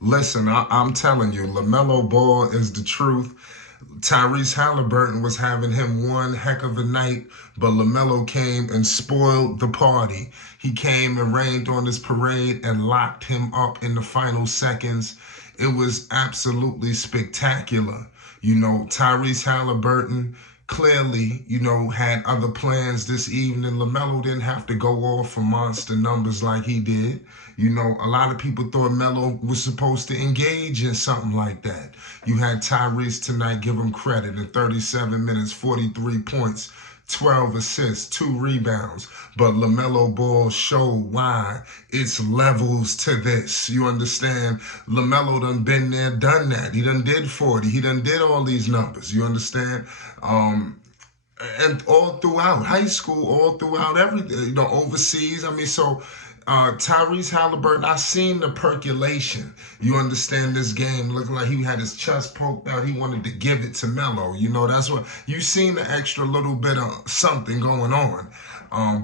Listen, I'm telling you, Lamelo Ball is the truth. Tyrese Haliburton was having him one heck of a night, but LaMelo came and spoiled the party. He came and rained on his parade and locked him up in the final seconds. It was absolutely spectacular. Tyrese Haliburton clearly, had other plans this evening. LaMelo didn't have to go off for monster numbers like he did. A lot of people thought Melo was supposed to engage in something like that. You had Tyreese tonight, give him credit, in 37 minutes, 43 points, 12 assists, 2 rebounds. But LaMelo Ball showed why it's levels to this. You understand? LaMelo done been there, done that. He done did 40. He done did all these numbers. You understand? And all throughout high school, all throughout everything, overseas. Tyrese Haliburton, I seen the percolation. You understand, this game looking like he had his chest poked out. He wanted to give it to Melo. That's what you seen, the extra little bit of something going on.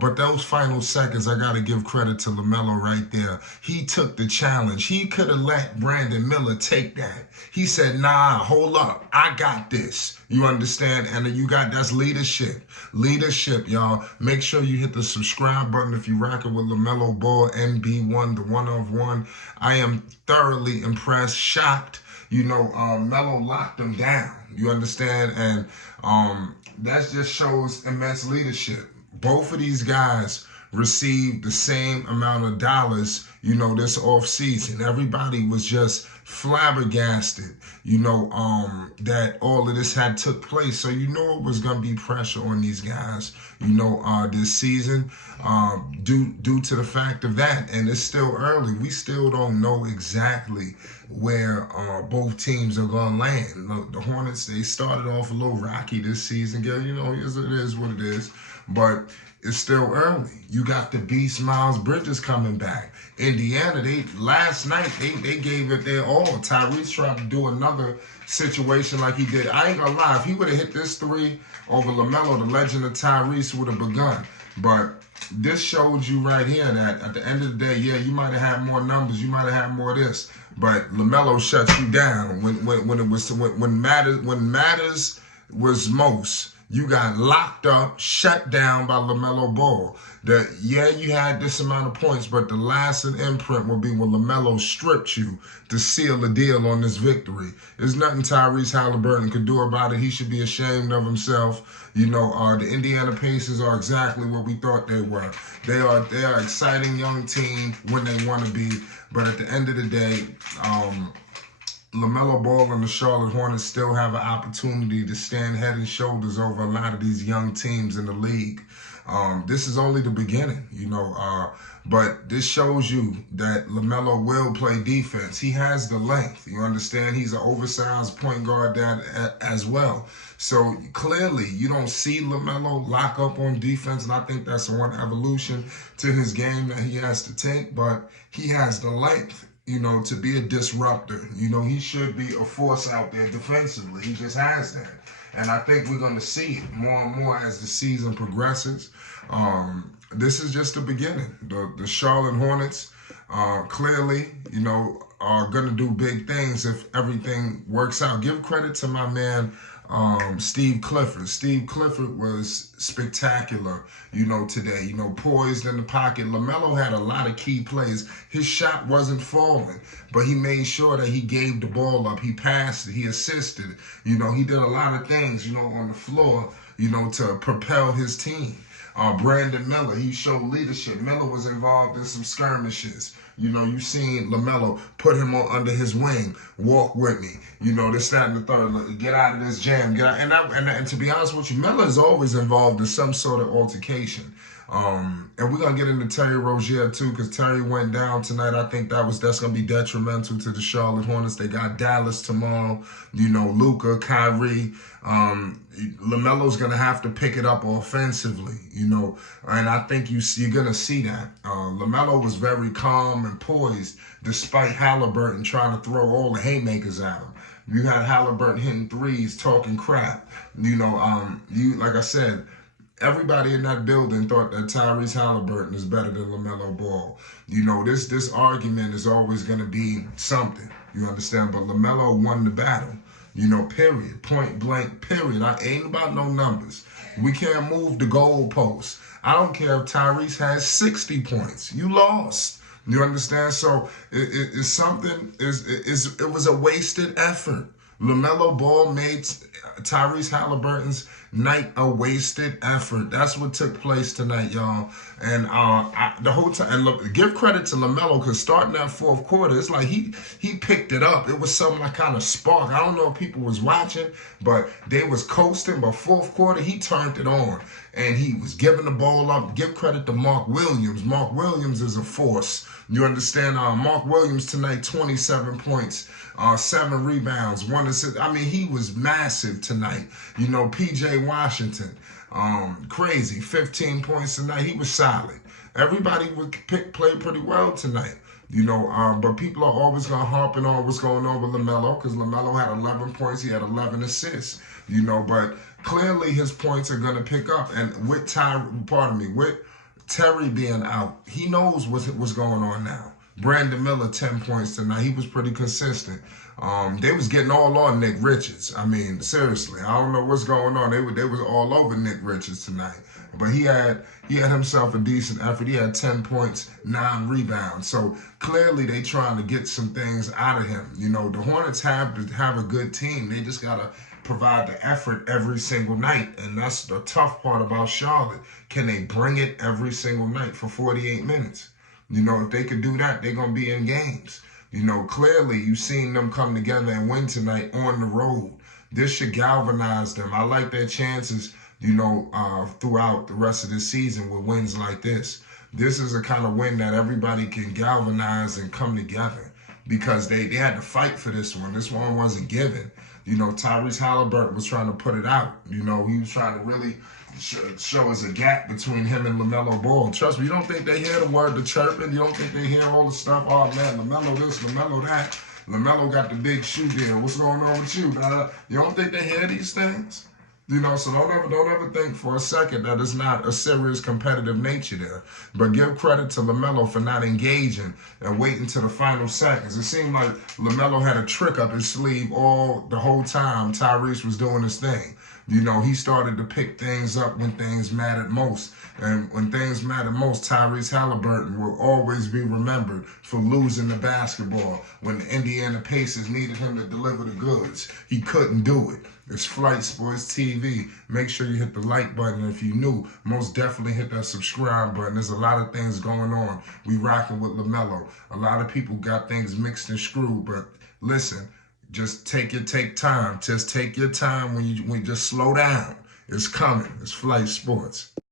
But those final seconds, I got to give credit to Lamelo right there. He took the challenge. He could have let Brandon Miller take that. He said, nah, hold up. I got this. You understand? And that's leadership. Leadership, y'all. Make sure you hit the subscribe button if you're rocking with Lamelo Ball, MB1, the one of one. I am thoroughly impressed, shocked. Melo locked him down. You understand? And that just shows immense leadership. Both of these guys received the same amount of dollars, this off season. Everybody was just flabbergasted, that all of this had took place. So it was gonna be pressure on these guys, this season, due to the fact of that. And it's still early. We still don't know exactly where both teams are gonna land. The Hornets, they started off a little rocky this season. It is what it is. But it's still early. You got the beast Miles Bridges coming back. Indiana, last night they gave it their all. Tyreese tried to do another situation like he did. I ain't gonna lie, if he would have hit this three over LaMelo, the legend of Tyreese would have begun. But this showed you right here that at the end of the day, yeah, you might have had more numbers, you might have had more of this, but LaMelo shuts you down when matters was most. You got locked up, shut down by LaMelo Ball. You had this amount of points, but the lasting imprint will be when LaMelo stripped you to seal the deal on this victory. There's nothing Tyrese Haliburton could do about it. He should be ashamed of himself. The Indiana Pacers are exactly what we thought they were. They are an exciting young team when they want to be, but at the end of the day, LaMelo Ball and the Charlotte Hornets still have an opportunity to stand head and shoulders over a lot of these young teams in the league. This is only the beginning, but this shows you that LaMelo will play defense. He has the length, you understand? He's an oversized point guard as well. So clearly, you don't see LaMelo lock up on defense, and I think that's one evolution to his game that he has to take, but he has the length, to be a disruptor. He should be a force out there defensively. He just has that. And I think we're going to see it more and more as the season progresses. This is just the beginning. The Charlotte Hornets clearly, are going to do big things if everything works out. Give credit to my man, Steve Clifford. Steve Clifford was spectacular, today. Poised in the pocket. LaMelo had a lot of key plays. His shot wasn't falling, but he made sure that he gave the ball up. He passed it. He assisted. He did a lot of things, on the floor, to propel his team. Brandon Miller, he showed leadership. Miller was involved in some skirmishes. You seen LaMelo put him on under his wing, walk with me. This, that, and the third. Get out of this jam. Get out. And to be honest with you, Miller is always involved in some sort of altercation. And we're gonna get into Terry Rozier too, because Terry went down tonight. I think that's gonna be detrimental to the Charlotte Hornets. They got Dallas tomorrow. Luka, Kyrie. LaMelo's gonna have to pick it up offensively. And I think you're gonna see that. LaMelo was very calm and poised, despite Haliburton trying to throw all the haymakers at him. You had Haliburton hitting threes, talking crap. Like I said, everybody in that building thought that Tyrese Haliburton is better than LaMelo Ball. This argument is always going to be something. You understand? But Lamelo won the battle. You know, period. Point blank, period. I ain't about no numbers. We can't move the goalposts. I don't care if Tyreese has 60 points. You lost. You understand? So it's something. It was a wasted effort. LaMelo Ball made Tyreese Haliburton's night a wasted effort. That's what took place tonight, y'all. And the whole time, and look, give credit to LaMelo because starting that fourth quarter, it's like he picked it up. It was something like kind of spark. I don't know if people was watching, but they was coasting. But fourth quarter, he turned it on. And he was giving the ball up. Give credit to Mark Williams. Mark Williams is a force. You understand? Mark Williams tonight, 27 points, 7 rebounds, 1 assist. I mean, he was massive tonight. You know, P.J. Washington, crazy, 15 points tonight. He was solid. Everybody played pretty well tonight. You know, but people are always going to harp on what's going on with LaMelo because LaMelo had 11 points. He had 11 assists, you know, but clearly his points are going to pick up. And with with Terry being out, he knows what's going on now. Brandon Miller, 10 points tonight. He was pretty consistent. They was getting all on Nick Richards. I mean, seriously, I don't know what's going on. They was all over Nick Richards tonight. But he had himself a decent effort. He had 10 points, 9 rebounds. So clearly they trying to get some things out of him. You know, the Hornets have to have a good team. They just gotta provide the effort every single night. And that's the tough part about Charlotte. Can they bring it every single night for 48 minutes? You know, if they could do that, they're going to be in games. You know, clearly you've seen them come together and win tonight on the road. This should galvanize them. I like their chances, you know, throughout the rest of the season with wins like this. This is a kind of win that everybody can galvanize and come together because they had to fight for this one. This one wasn't given. You know, Tyreese Haliburton was trying to put it out. You know, he was trying to really show us a gap between him and LaMelo Ball. Trust me, you don't think they hear the word, the chirping? You don't think they hear all the stuff? Oh, man, LaMelo this, LaMelo that. LaMelo got the big shoe deal. What's going on with you? You don't think they hear these things? You know, so don't ever think for a second that it's not a serious competitive nature there. But give credit to LaMelo for not engaging and waiting to the final seconds. It seemed like LaMelo had a trick up his sleeve the whole time Tyreese was doing his thing. You know, he started to pick things up when things mattered most. And when things mattered most, Tyreese Haliburton will always be remembered for losing the basketball. When the Indiana Pacers needed him to deliver the goods, he couldn't do it. It's Flight Sports TV. Make sure you hit the like button. And if you're new, most definitely hit that subscribe button. There's a lot of things going on. We rocking with LaMelo. A lot of people got things mixed and screwed, but listen, just take time. Just take your time when you just slow down. It's coming. It's Flight Sports.